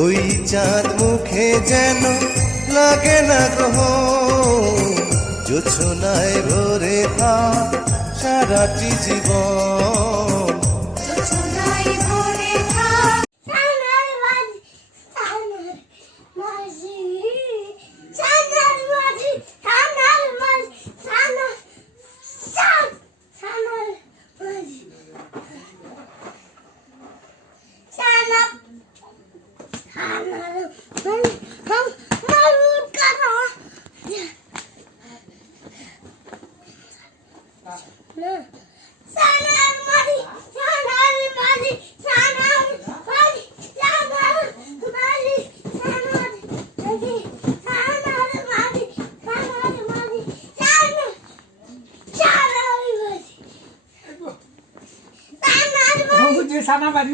ওই চাঁদ মুখে যেন লাগে না গ্রহ, জোছনায় ভরে থাক সারাটি জীবন। Sana bari